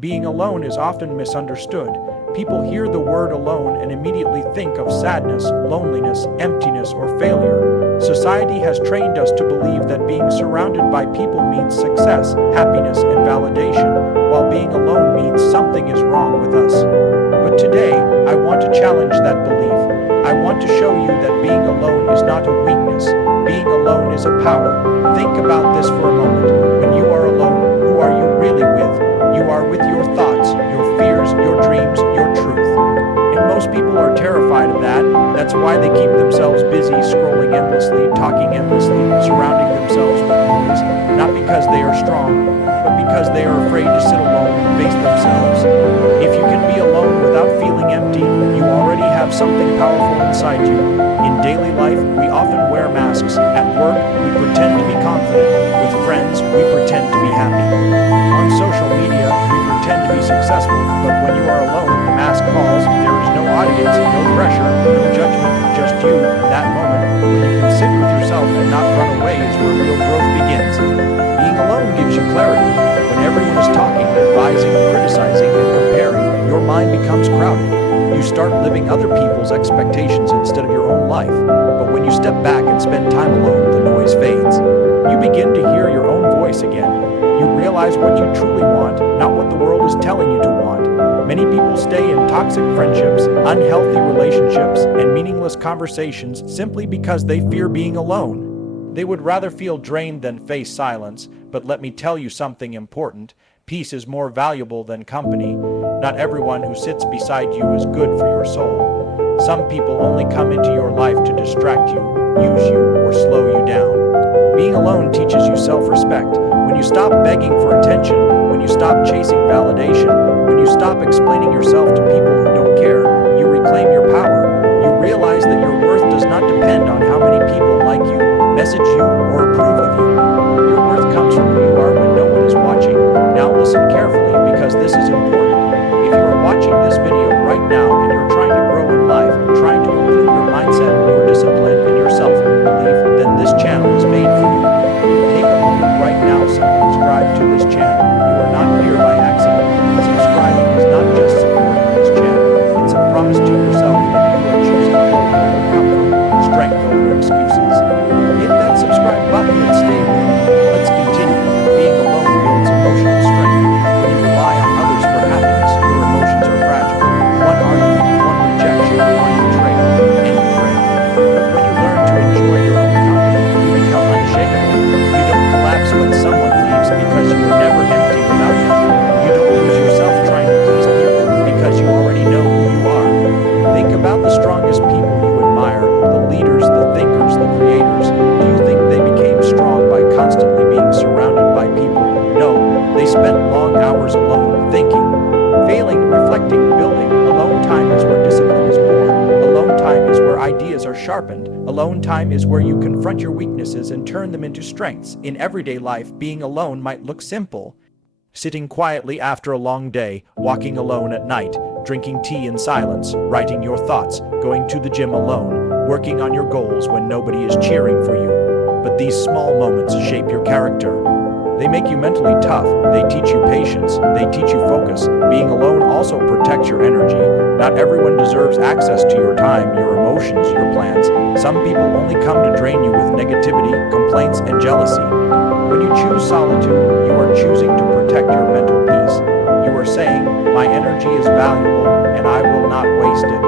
Being alone is often misunderstood. People hear the word alone and immediately think of sadness, loneliness, emptiness, or failure. Society has trained us to believe that being surrounded by people means success, happiness, and validation, while being alone means something is wrong with us. But today, I want to challenge that belief. I want to show you that being alone is not a weakness. Being alone is a power. Think about this for a moment. When you are alone, who are you really with? You are with your thoughts, your fears, your dreams, your truth. And most people are terrified of that. That's why they keep themselves busy, scrolling endlessly, talking endlessly, surrounding themselves with noise. Not because they are strong, but because they are afraid to sit alone and face themselves. If you can be alone without feeling empty, you already have something powerful inside you. In daily life, we often wear masks. At work, we pretend to be confident. With friends, we pretend to be happy. On social media, we pretend to be successful, but when you are alone, the mask falls, there is no audience, no pressure, no judgment, just you. In that moment, when you can sit with yourself and not run away is where real growth begins. Being alone gives you clarity. When everyone is talking, advising, criticizing, and comparing, your mind becomes crowded. You start living other people's expectations instead of your own life. But when you step back and spend time alone, the noise fades. You begin to hear your own voice again. You realize what you truly want, not what the world is telling you to want. Many people stay in toxic friendships, unhealthy relationships, and meaningless conversations simply because they fear being alone. They would rather feel drained than face silence, but let me tell you something important. Peace is more valuable than company. Not everyone who sits beside you is good for your soul. Some people only come into your life to distract you, use you, or slow you down. Being alone teaches you self-respect. When you stop begging for attention, when you stop chasing validation, when you stop explaining yourself to people who don't care, you reclaim your power. You realize that your worth does not depend on how many people like you, message you, or approve of you. Your worth comes from who you are when no one is watching. Now listen carefully because this is important. If you are watching this video right now and you're trying to grow in life, trying to improve your mindset, your discipline, and your self-belief, then this channel is made for you. Take a moment right now to subscribe to this channel. You are not here by accident. Subscribing is not just supporting this channel. It's a promise to yourself that you are choosing growth over comfort, strength over excuses. Hit that subscribe button and stay with me. Let's continue. Being alone builds emotional strength. When you rely on others for happiness, your emotions are fragile. One argument, one rejection, one betrayal, and you break. But when you learn to enjoy your own company, you become unshakable. You don't collapse when someone leaves because you were never empty without them. You don't lose yourself trying to please people because you already know who you are. Think about the strongest people you admire, the leaders, the thinkers, the creators. Do you think they became strong by constantly being surrounded by people? No, they spent long hours alone, thinking, failing, reflecting, building. Alone time is where discipline is born. Alone time is where ideas are sharpened. Alone time is where you confront your weaknesses and turn them into strengths. In everyday life, being alone might look simple. Sitting quietly after a long day, walking alone at night, drinking tea in silence, writing your thoughts, going to the gym alone, working on your goals when nobody is cheering for you. But these small moments shape your character. They make you mentally tough, they teach you patience, they teach you focus. Being alone also protects your energy. Not everyone deserves access to your time, your emotions, your plans. Some people only come to drain you with negativity, complaints, and jealousy. When you choose solitude, you are choosing to protect your mental peace. You are saying, my energy is valuable, and I will not waste it.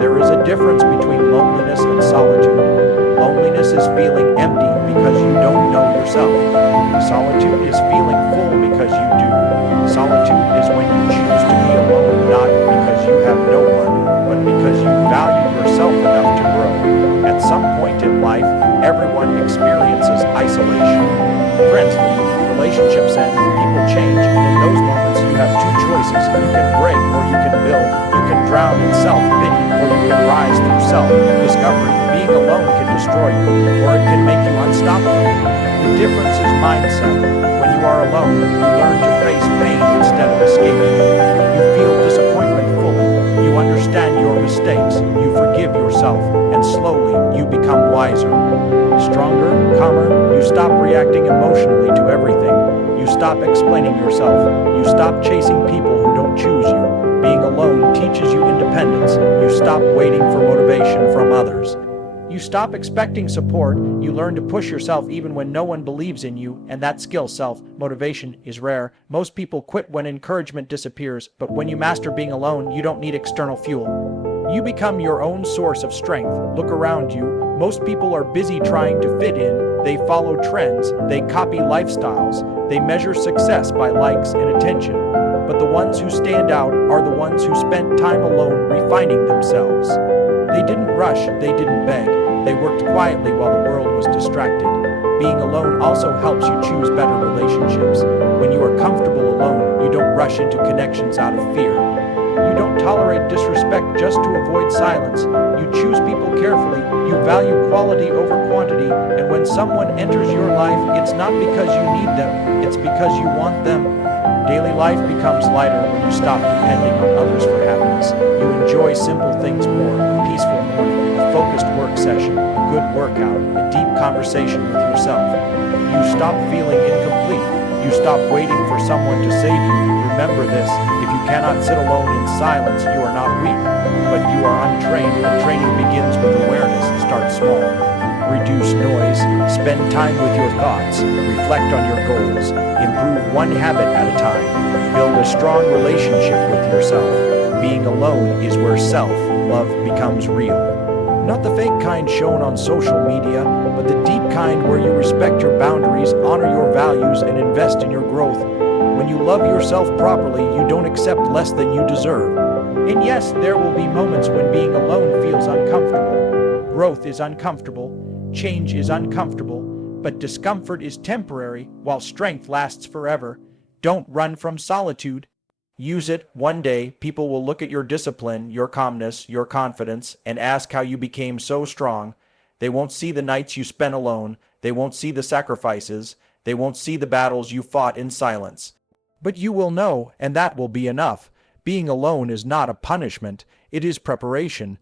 There is a difference between loneliness and solitude. Loneliness is feeling empty because you don't know yourself. Solitude is feeling full because you do. Solitude is when you choose to be alone, not because you have no one, but because you value yourself enough to grow. At some point in life, everyone experiences isolation. Friends leave, relationships end, people change, and in those moments you have two choices. You can break or you can build. You can drown in self-pity or you can rise through self-discovery. Being alone can destroy you, or it can make you unstoppable. The difference is mindset. When you are alone, you learn to face pain instead of escaping it. You feel disappointment fully. You understand your mistakes. You forgive yourself, and slowly you become wiser. Stronger, calmer, you stop reacting emotionally to everything. You stop explaining yourself. You stop chasing people Being alone teaches you independence. You stop waiting for motivation from others. You stop expecting support. You learn to push yourself even when no one believes in you, and that skill, self-motivation, is rare. Most people quit when encouragement disappears, but when you master being alone, you don't need external fuel. You become your own source of strength. Look around you. Most people are busy trying to fit in. They follow trends. They copy lifestyles. They measure success by likes and attention. But the ones who stand out are the ones who spent time alone refining themselves. They didn't rush. They didn't beg. They worked quietly while the world was distracted. Being alone also helps you choose better relationships. When you are comfortable alone, you don't rush into connections out of fear. You don't tolerate disrespect just to avoid silence. You choose people carefully. You value quality over quantity. And when someone enters your life, it's not because you need them, it's because you want them. Daily life becomes lighter when you stop depending on others for happiness. You enjoy simple things more: a peaceful morning, a focused work session, a good workout, a deep conversation with yourself. You stop feeling incomplete. You stop waiting for someone to save you. Remember this: if you cannot sit alone in silence, you are not weak, but you are untrained, and training begins with awareness. Start small. Reduce noise, spend time with your thoughts, reflect on your goals, improve one habit at a time, build a strong relationship with yourself. Being alone is where self-love becomes real. Not the fake kind shown on social media, but the deep kind where you respect your boundaries, honor your values, and invest in your growth. When you love yourself properly, you don't accept less than you deserve. And yes, there will be moments when being alone feels uncomfortable. Growth is uncomfortable. Change is uncomfortable, but discomfort is temporary, while strength lasts forever. Don't run from solitude. Use it. One day, people will look at your discipline, your calmness, your confidence, and ask how you became so strong. They won't see the nights you spent alone. They won't see the sacrifices. They won't see the battles you fought in silence. But you will know, and that will be enough. Being alone is not a punishment. It is preparation.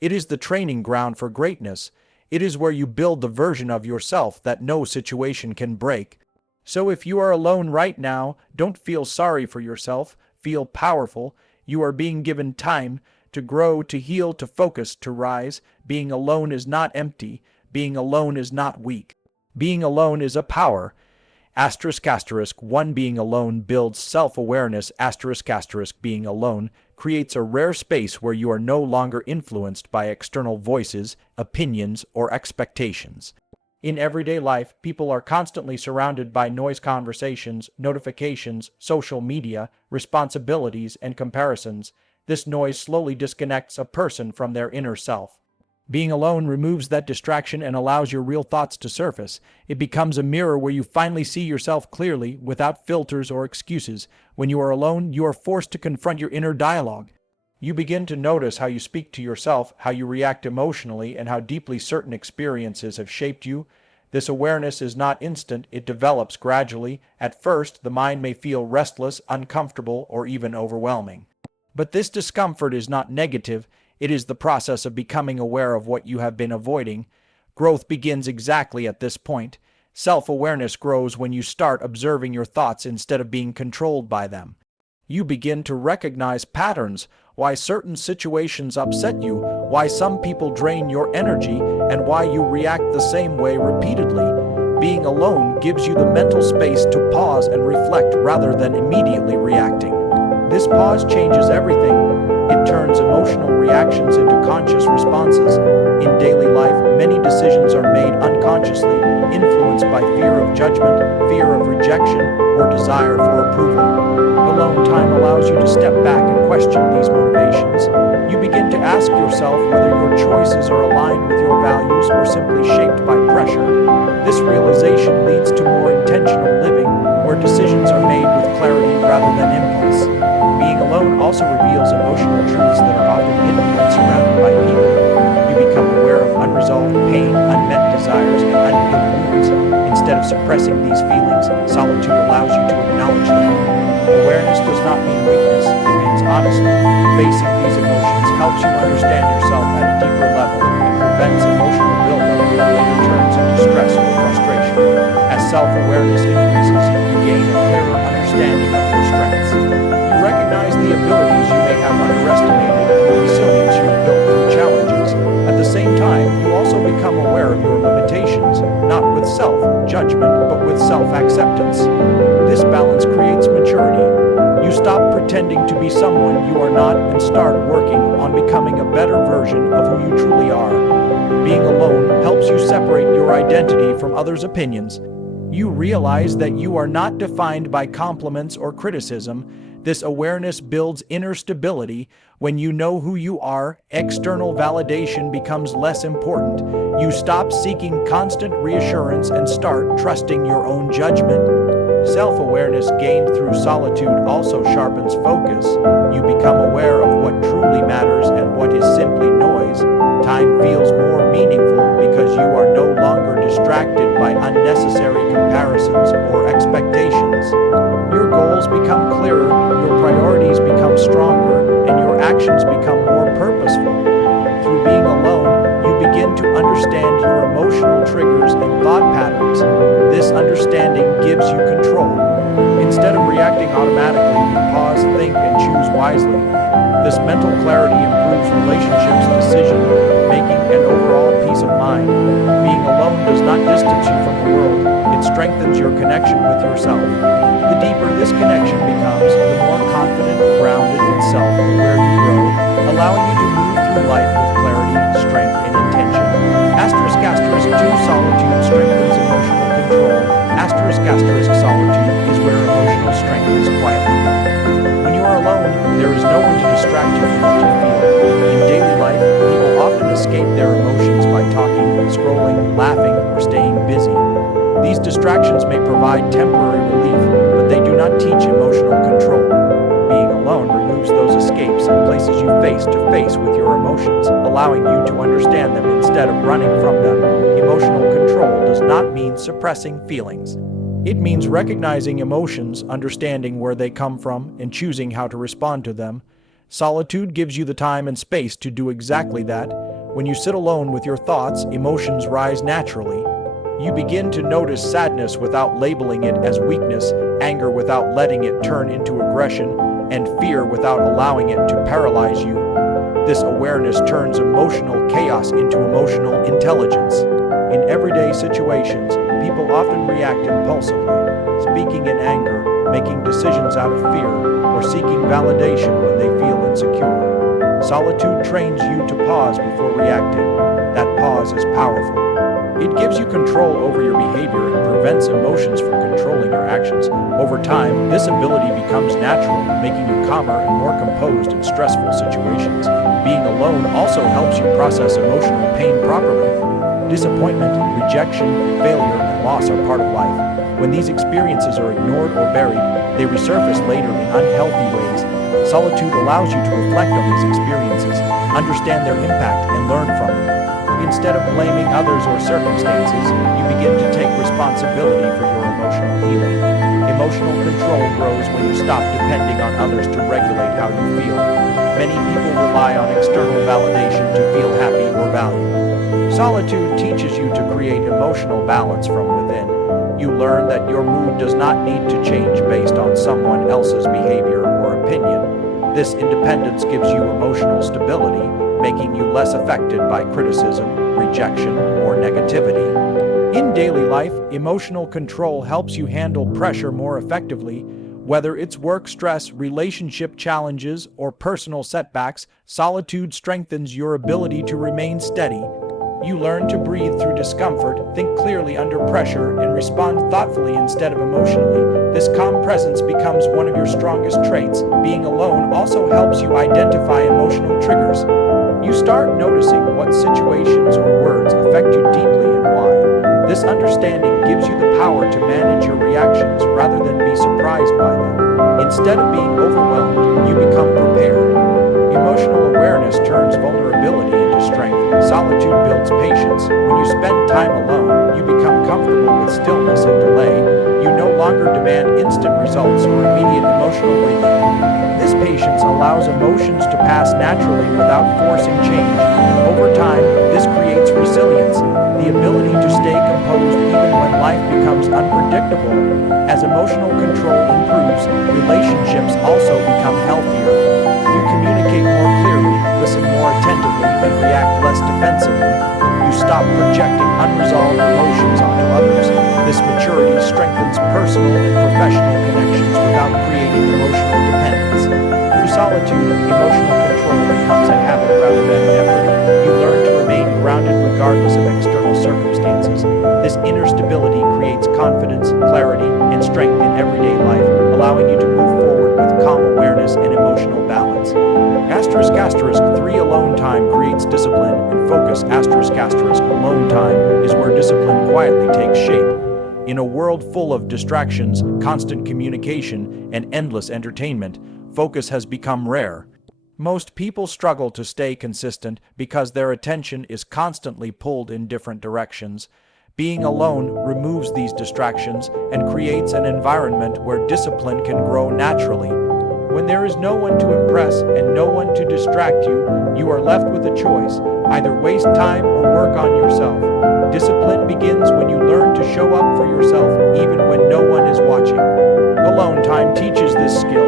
It is the training ground for greatness. It is where you build the version of yourself that no situation can break. So if you are alone right now, don't feel sorry for yourself. Feel powerful. You are being given time to grow, to heal, to focus, to rise. Being alone is not empty. Being alone is not weak. Being alone is a power. Asterisk asterisk, one being alone builds self-awareness. Asterisk asterisk, being alone creates a rare space where you are no longer influenced by external voices, opinions, or expectations. In everyday life, people are constantly surrounded by noise, conversations, notifications, social media, responsibilities, and comparisons. This noise slowly disconnects a person from their inner self. Being alone removes that distraction and allows your real thoughts to surface. It becomes a mirror where you finally see yourself clearly, without filters or excuses. When you are alone, you are forced to confront your inner dialogue. You begin to notice how you speak to yourself, how you react emotionally, and how deeply certain experiences have shaped you. This awareness is not instant, it develops gradually. At first, the mind may feel restless, uncomfortable, or even overwhelming. But this discomfort is not negative. It is the process of becoming aware of what you have been avoiding. Growth begins exactly at this point. Self-awareness grows when you start observing your thoughts instead of being controlled by them. You begin to recognize patterns, why certain situations upset you, why some people drain your energy, and why you react the same way repeatedly. Being alone gives you the mental space to pause and reflect rather than immediately reacting. This pause changes everything. It turns emotional reactions into conscious responses. In daily life, many decisions are made unconsciously, influenced by fear of judgment, fear of rejection, or desire for approval. Alone time allows you to step back and question these motivations. You begin to ask yourself whether your choices are aligned with your values or simply shaped by pressure. This realization leads to more intentional living, where decisions are made with clarity rather than impulse. Being alone also reveals emotional truths that are often hidden when surrounded by people. You become aware of unresolved pain, unmet desires, and unhealed wounds. Instead of suppressing these feelings, solitude allows you to acknowledge them. Awareness does not mean weakness, it means honesty. Facing these emotions helps you understand yourself at a deeper level and prevents emotional buildup that later turns into stress or frustration. As self-awareness increases, you gain a clearer understanding of your strengths. You recognize the abilities you may have judgment, but with self-acceptance. This balance creates maturity. You stop pretending to be someone you are not and start working on becoming a better version of who you truly are. Being alone helps you separate your identity from others' opinions. You realize that you are not defined by compliments or criticism. This awareness builds inner stability. When you know who you are, external validation becomes less important. You stop seeking constant reassurance and start trusting your own judgment. Self-awareness gained through solitude also sharpens focus. You become aware of what truly matters and what is simply noise. Time feels more meaningful because you are no longer distracted by unnecessary comparisons or expectations. Your goals become clearer, your priorities become stronger, and your actions become more purposeful. Through being alone, you begin to understand your emotional triggers and thought patterns. This understanding gives you control. Instead of reacting automatically, you pause, think, and choose wisely. This mental clarity improves relationships, decision-making, and overall peace of mind. Being alone does not distance you from the world, it strengthens your connection with yourself. The deeper this connection becomes, the more confident, grounded, and self-aware you grow, allowing you to move through life with clarity, strength, and intention. Two, solitude strengthens emotional control. Solitude is where emotional strength is quietly built. When you are alone, there is no one to distract you from what you feel. In daily life, people often escape their emotions by talking, scrolling, laughing, or staying busy. These distractions may provide temporary relief, but they do not teach emotional control. Being alone removes those escapes and places you face to face with your emotions, allowing you to understand them instead of running from them. Emotional control does not mean suppressing feelings. It means recognizing emotions, understanding where they come from, and choosing how to respond to them. Solitude gives you the time and space to do exactly that. When you sit alone with your thoughts, emotions rise naturally. You begin to notice sadness without labeling it as weakness, anger without letting it turn into aggression, and fear without allowing it to paralyze you. This awareness turns emotional chaos into emotional intelligence. In everyday situations, people often react impulsively, speaking in anger, making decisions out of fear, or seeking validation when they feel insecure. Solitude trains you to pause before reacting. That pause is powerful. It gives you control over your behavior and prevents emotions from controlling your actions. Over time, this ability becomes natural, making you calmer and more composed in stressful situations. Being alone also helps you process emotional pain properly. Disappointment, rejection, failure, and loss are part of life. When these experiences are ignored or buried, they resurface later in unhealthy ways. Solitude allows you to reflect on these experiences, understand their impact, and learn from them. Instead of blaming others or circumstances, you begin to take responsibility for your emotional healing. Emotional control grows when you stop depending on others to regulate how you feel. Many people rely on external validation to feel happy or valued. Solitude teaches you to create emotional balance from within. You learn that your mood does not need to change based on someone else's behavior or opinion. This independence gives you emotional stability, making you less affected by criticism, rejection, or negativity. In daily life, emotional control helps you handle pressure more effectively. Whether it's work stress, relationship challenges, or personal setbacks, solitude strengthens your ability to remain steady. You learn to breathe through discomfort, think clearly under pressure, and respond thoughtfully instead of emotionally. This calm presence becomes one of your strongest traits. Being alone also helps you identify emotional triggers. You start noticing what situations or words affect you deeply and why. This understanding gives you the power to manage your reactions rather than be surprised by them. Instead of being overwhelmed, you become prepared. Emotional awareness turns vulnerability into strength. Solitude builds patience. When you spend time alone, you become comfortable with stillness and delay. You no longer demand instant results or immediate emotional relief. This patience allows emotions to pass naturally without forcing change. Over time, this creates resilience, the ability to stay composed even when life becomes unpredictable. As emotional control improves, relationships also become healthier. You communicate more clearly, listen more attentively, and react less defensively. You stop projecting unresolved emotions onto others. This rather than effort. You learn to remain grounded regardless of external circumstances. This inner stability creates confidence, clarity, and strength in everyday life, allowing you to move forward with calm awareness and emotional balance. Asterisk asterisk 3 alone time creates discipline and focus. Asterisk asterisk alone time is where discipline quietly takes shape. In a world full of distractions, constant communication, and endless entertainment, focus has become rare. Most people struggle to stay consistent because their attention is constantly pulled in different directions. Being alone removes these distractions and creates an environment where discipline can grow naturally. When there is no one to impress and no one to distract you, you are left with a choice: either waste time or work on yourself. Discipline begins when you learn to show up for yourself even when no one is watching. Alone time teaches this skill.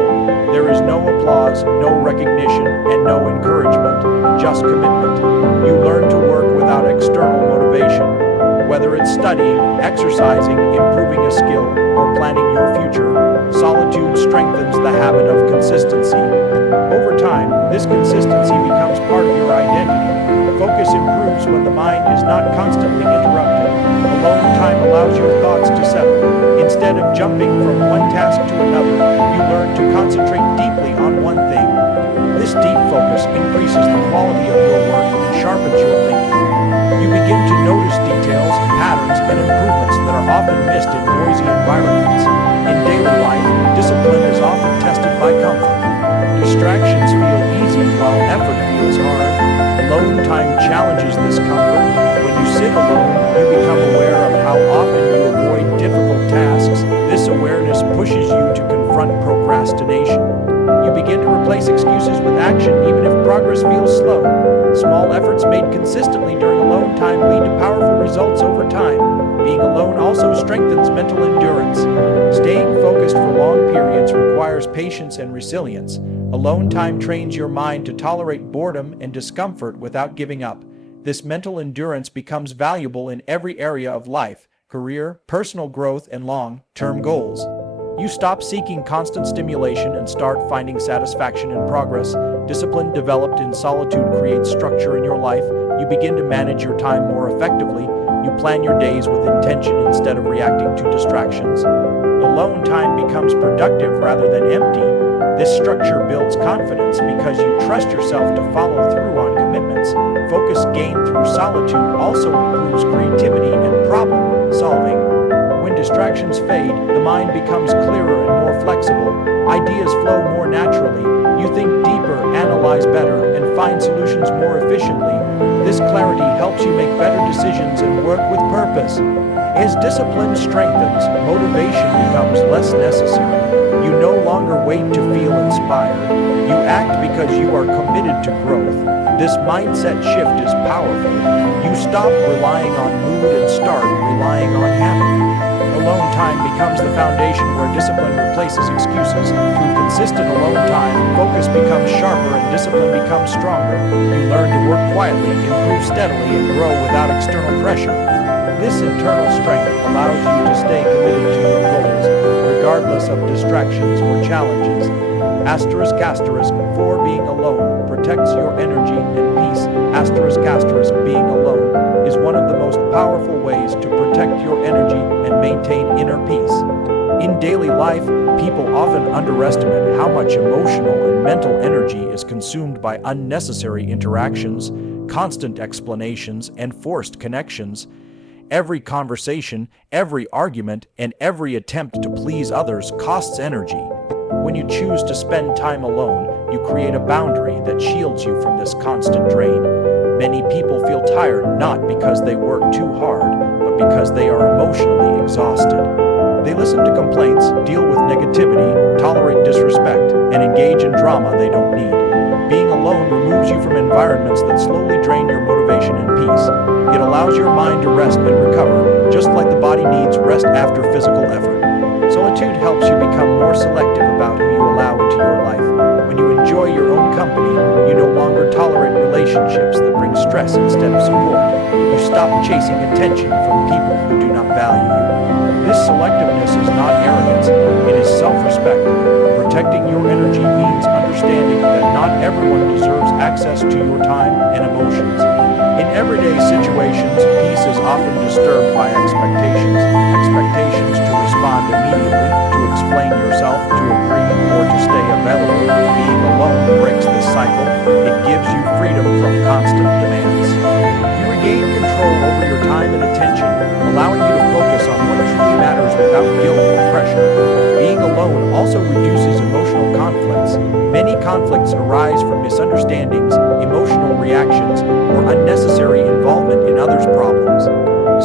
There is no applause, no recognition, and no encouragement, just commitment. You learn to work without external motivation. Whether it's studying, exercising, improving a skill, or planning your future, solitude strengthens the habit of consistency. Over time, this consistency becomes part of your identity. Focus improves when the mind is not constantly interrupted. Alone time allows your thoughts to settle. Instead of jumping from one task to another, you learn to concentrate deeply on one thing. This deep focus increases the quality of your work and sharpens your thinking. You begin to notice details, patterns, and improvements that are often missed in noisy environments. In daily life, discipline is often tested by comfort. Distractions feel easy while effort feels hard. Alone time challenges this comfort. When you sit alone, you become aware of how often you avoid difficult tasks. This awareness pushes you to confront procrastination. You begin to replace excuses with action even if progress feels slow. Small efforts made consistently during alone time lead to powerful results over time. Being alone also strengthens mental endurance. Staying focused for long periods requires patience and resilience. Alone time trains your mind to tolerate boredom and discomfort without giving up. This mental endurance becomes valuable in every area of life: career, personal growth, and long-term goals. You stop seeking constant stimulation and start finding satisfaction in progress. Discipline developed in solitude creates structure in your life. You begin to manage your time more effectively. You plan your days with intention instead of reacting to distractions. Alone time becomes productive rather than empty. This structure builds confidence because you trust yourself to follow through on commitments. Focus gained through solitude also improves creativity and problem solving. When distractions fade, the mind becomes clearer and more flexible. Ideas flow more naturally. You think deeper, analyze better, and find solutions more efficiently. This clarity helps you make better decisions and work with purpose. As discipline strengthens, motivation becomes less necessary. You no longer wait to feel inspired. You act because you are committed to growth. This mindset shift is powerful. You stop relying on mood and start relying on habit. Alone time becomes the foundation where discipline replaces excuses. Through consistent alone time, focus becomes sharper and discipline becomes stronger. You learn to work quietly, improve steadily, and grow without external pressure. This internal strength allows you to stay committed to your goals, regardless of distractions or challenges. Asterisk asterisk 4 being alone protects your energy and peace. Asterisk asterisk being alone is one of the most powerful ways to protect your energy and maintain inner peace. In daily life, people often underestimate how much emotional and mental energy is consumed by unnecessary interactions, constant explanations, and forced connections. Every conversation, every argument, and every attempt to please others costs energy. When you choose to spend time alone, you create a boundary that shields you from this constant drain. Many people feel tired not because they work too hard, but because they are emotionally exhausted. They listen to complaints, deal with negativity, tolerate disrespect, and engage in drama they don't need. Being alone removes you from environments that slowly drain your motivation and peace. It allows your mind to rest and recover, just like the body needs rest after physical effort. Solitude helps you become more selective about who you allow into your life. When you enjoy your own company, you no longer tolerate relationships that bring stress instead of support. You stop chasing attention from people who do not value you. This selectiveness is not arrogance, it is self-respect. Protecting your energy means understanding that not everyone deserves access to your time and emotions. In everyday situations, peace is often disturbed by expectations. Expectations to respond immediately, to explain yourself, to agree, or to stay available. Being alone breaks this cycle. It gives you freedom from constant demands. You regain control over your time and attention, allowing you to focus on what truly matters without guilt or pressure. Being alone also reduces emotional conflicts. Many conflicts arise from misunderstandings, emotional reactions, or unnecessary involvement in others' problems.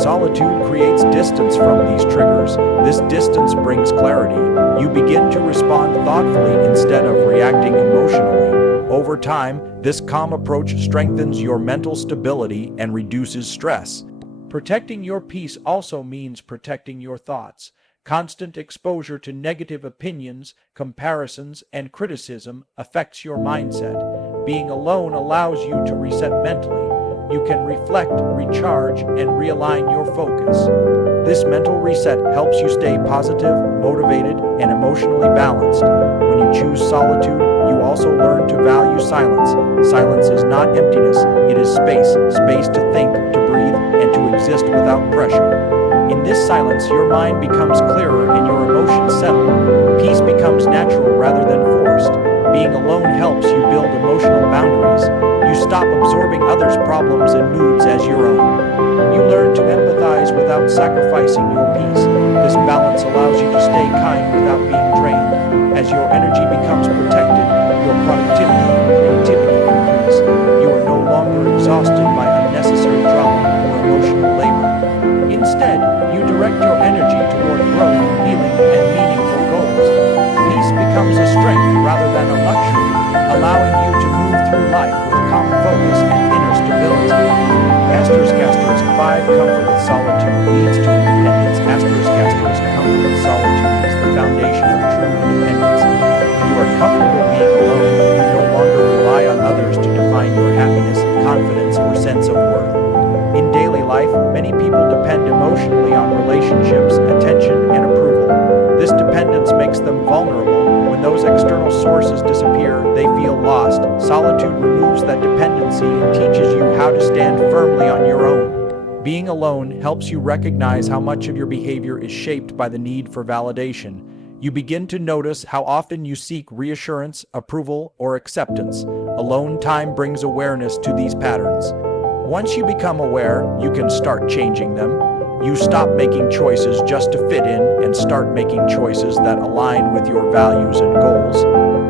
Solitude creates distance from these triggers. This distance brings clarity. You begin to respond thoughtfully instead of reacting emotionally. Over time, this calm approach strengthens your mental stability and reduces stress. Protecting your peace also means protecting your thoughts. Constant exposure to negative opinions, comparisons, and criticism affects your mindset. Being alone allows you to reset mentally. You can reflect, recharge, and realign your focus. This mental reset helps you stay positive, motivated, and emotionally balanced. When you choose solitude, you also learn to value silence. Silence is not emptiness, it is space to think, to breathe, and to exist without pressure. In this silence, your mind becomes clearer and your emotions settle. Peace becomes natural rather than forced. Being alone helps you build emotional boundaries. You stop absorbing others' problems and moods as your own. You learn to empathize without sacrificing your peace. This balance allows you to stay kind without being drained. As your energy becomes protected, your productivity and creativity increase. You are no longer exhausted by unnecessary drama or emotional labor. Instead, you direct your energy toward growth, healing, and meaningful goals. Peace becomes a strength rather than a luxury, allowing you to move through life with calm focus and inner stability. Asterisk 5 Comfort with solitude leads to independence. Comfort with solitude is the foundation of true independence. When you are comfortable being alone, you no longer rely on others to define your happiness, confidence, or sense of worth. In daily life, many people depend emotionally on relationships, attention, and approval. This dependence makes them vulnerable. When those external sources disappear, they feel lost. Solitude removes that dependency and teaches you how to stand firmly on your own. Being alone helps you recognize how much of your behavior is shaped by the need for validation. You begin to notice how often you seek reassurance, approval, or acceptance. Alone time brings awareness to these patterns. Once you become aware, you can start changing them. You stop making choices just to fit in and start making choices that align with your values and goals.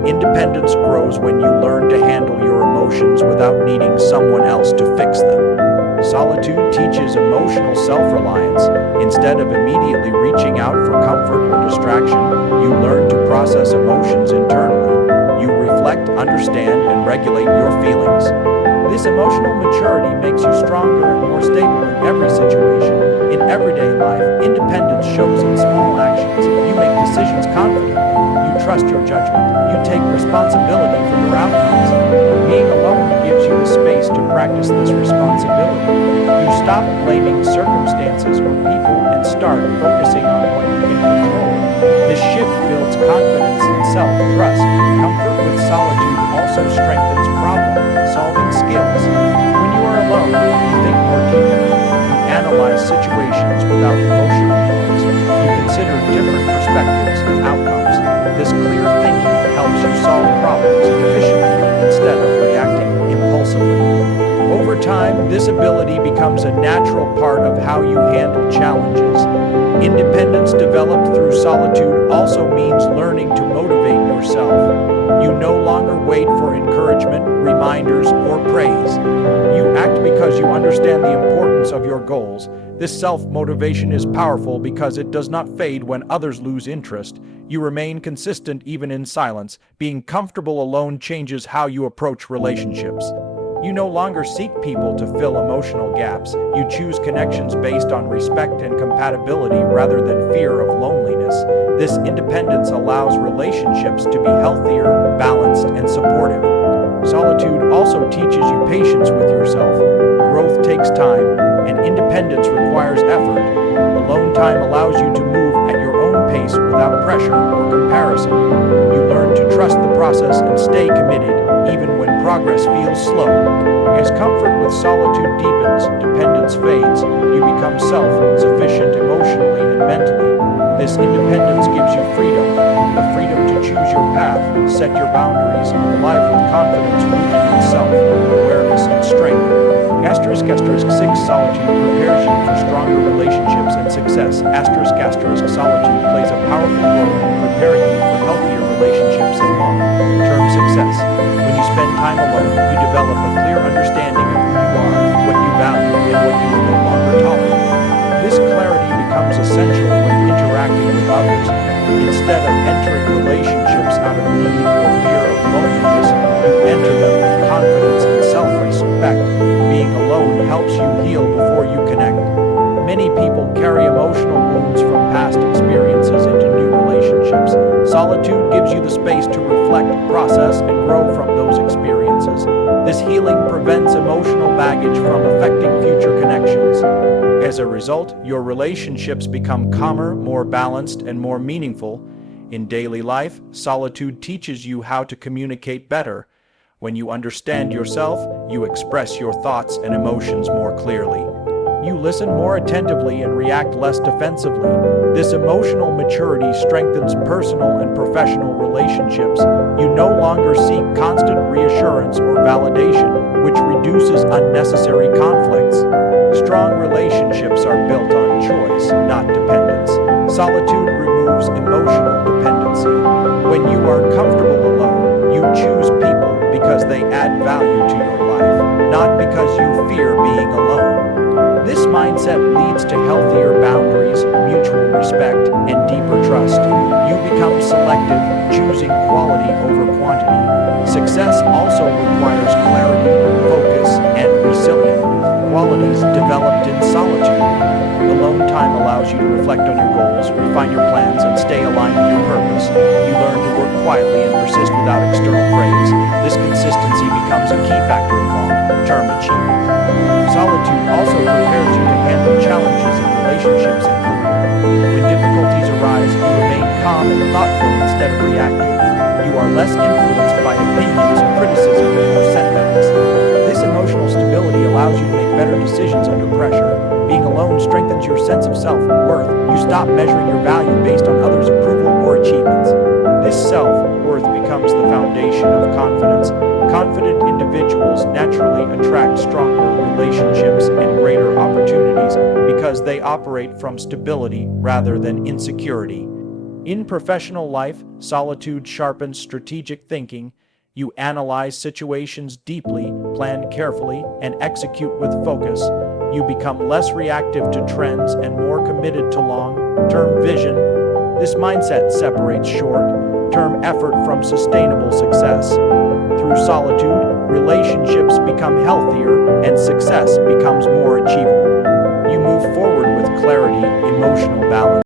Independence grows when you learn to handle your emotions without needing someone else to fix them. Solitude teaches emotional self-reliance. Instead of immediately reaching out for comfort or distraction, you learn to process emotions internally. You reflect, understand, and regulate your feelings. This emotional maturity makes you stronger and more stable in every situation. In everyday life, independence shows in small actions. You make decisions confidently. You trust your judgment. You take responsibility for your outcomes. Being alone gives you the space to practice this responsibility. You stop blaming circumstances or people and start focusing on what you can control. This shift builds confidence and self-trust. Comfort with solitude also strengthens problem-solving skills. When you are alone, you think more deeply. You analyze situations without emotional noise. You consider different perspectives and outcomes. This clear thinking helps you solve problems efficiently instead of reacting impulsively. Over time, this ability becomes a natural part of how you handle challenges. Independence developed through solitude also means learning to motivate yourself. You no longer wait for encouragement, reminders, or praise. You act because you understand the importance of your goals. This self-motivation is powerful because it does not fade when others lose interest. You remain consistent even in silence. Being comfortable alone changes how you approach relationships. You no longer seek people to fill emotional gaps. You choose connections based on respect and compatibility rather than fear of loneliness. This independence allows relationships to be healthier, balanced, and supportive. Solitude also teaches you patience with yourself. Growth takes time, and independence requires effort. Alone time allows you to move at your own pace without pressure or comparison. You learn to trust the process and stay committed, even when progress feels slow. As comfort with solitude deepens, dependence fades, you become self-sufficient emotionally and mentally. This independence gives you freedom, the freedom to choose your path, set your boundaries, and live with confidence rooted in self-awareness and strength. **6 Solitude prepares you for stronger relationships and success. Solitude plays a powerful role in preparing you for healthier relationships and long-term success. When you spend time alone, you develop a clear understanding of who you are, what you value, and what you will no longer tolerate. This clarity becomes essential when interacting with others. Instead of entering relationships out of need or fear of loneliness, you enter them with confidence and self-respect. Being alone helps you heal before you connect. Many people carry emotional wounds from past experiences into new relationships. Solitude gives you the space to reflect, process, and grow from those experiences. This healing prevents emotional baggage from affecting future connections. As a result, your relationships become calmer, more balanced, and more meaningful. In daily life, solitude teaches you how to communicate better. When you understand yourself, you express your thoughts and emotions more clearly. You listen more attentively and react less defensively. This emotional maturity strengthens personal and professional relationships. You no longer seek constant reassurance or validation, which reduces unnecessary conflicts. Strong relationships are built on choice, not dependence. Solitude removes emotional dependency. When you are comfortable alone, you choose people because they add value to your life, not because you fear being alone. This mindset leads to healthier boundaries, mutual respect, and deeper trust. You become selective, choosing quality over quantity. Success also requires clarity, focus, and resilience, qualities developed in solitude. Alone time allows you to reflect on your goals, refine your plans, and stay aligned with your purpose. You learn to work quietly and persist without external praise. This consistency becomes a key factor in long-term achievement. Solitude also prepares you to handle challenges in relationships and career. When difficulties arise, you remain calm and thoughtful instead of reacting. You are less influenced by opinions, criticism, or setbacks. This emotional stability allows you to make better decisions under pressure. Being alone strengthens your sense of self-worth. You stop measuring your value based on others' approval or achievements. This self-worth becomes the foundation of confidence. Confident individuals naturally attract stronger relationships and greater opportunities because they operate from stability rather than insecurity. In professional life, solitude sharpens strategic thinking. You analyze situations deeply, plan carefully, and execute with focus. You become less reactive to trends and more committed to long-term vision. This mindset separates short-term effort from sustainable success. Through solitude, relationships become healthier and success becomes more achievable. You move forward with clarity, emotional balance,